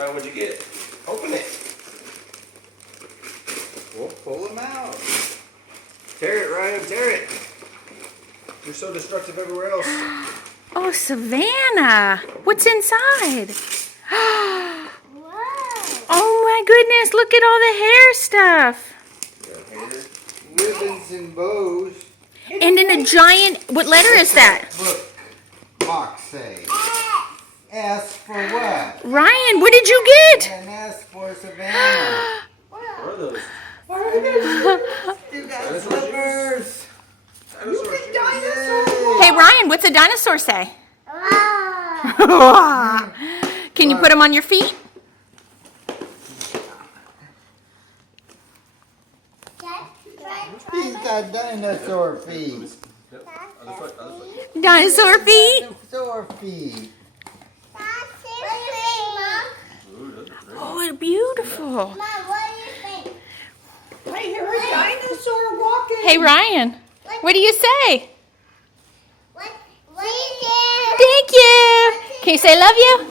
Ryan, what'd you get? Open it. We'll pull them out. Tear it, Ryan. Tear it. You're so destructive everywhere else. Oh, Savannah. What's inside? Whoa. Oh my goodness, look at all the hair stuff. Ribbons and bows. And in a giant, what letter is that? Look, box say. S for what? Ryan, what did you get? An S for Savannah. What are those? You got slippers. Dinosaur shoes. Hey Ryan, what's a dinosaur say? Wow. Can you put them on your feet? He's got dinosaur feet. Yep. Other foot. Other foot. Dinosaur feet? Dinosaur feet. Ooh, those are pretty. Oh, beautiful. Mom, what do you think? I hear a dinosaur walking. Hey Ryan, what do you say? What do you think? Thank you. Can you say love you?